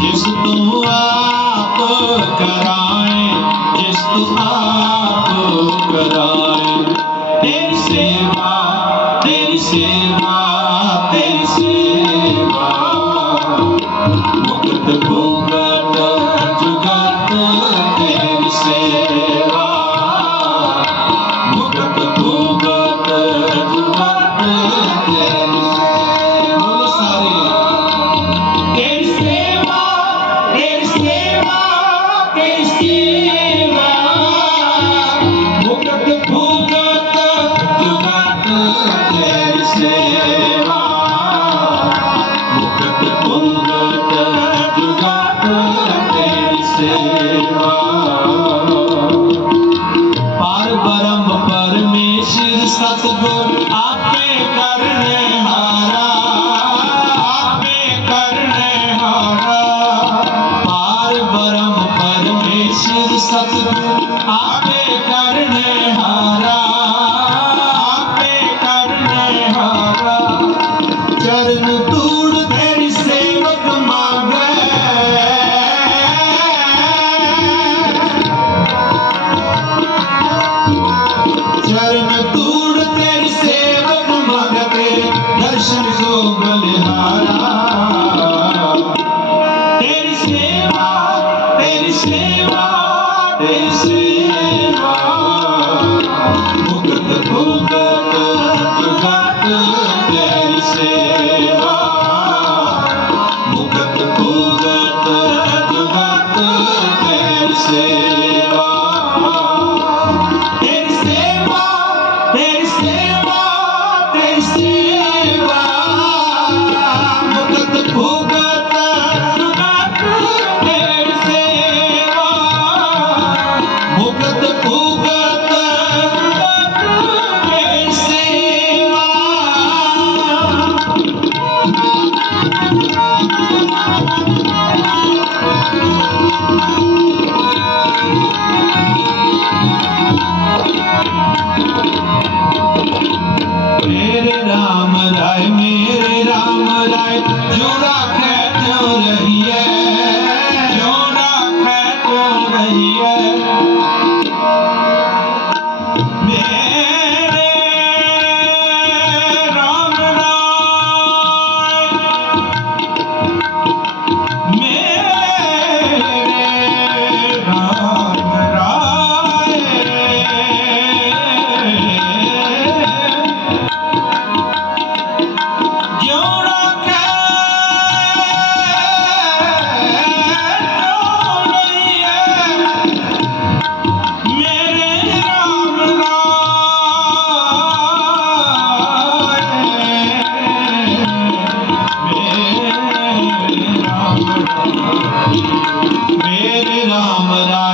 ਜਿਸ ਤੂੰ ਆਪ ਕਰਾਏ, ਜਿਸ ਤੂੰ ਆਪ ਕਰਾਏ। ਤੇਰੀ ਸੇਵਾ ਤੇਰੀ ਸੇਵਾ ਤੇਰੀ ਸੇਵਾ। ਮੁਕਤ ਕੋ Thank you. मेरे राम राम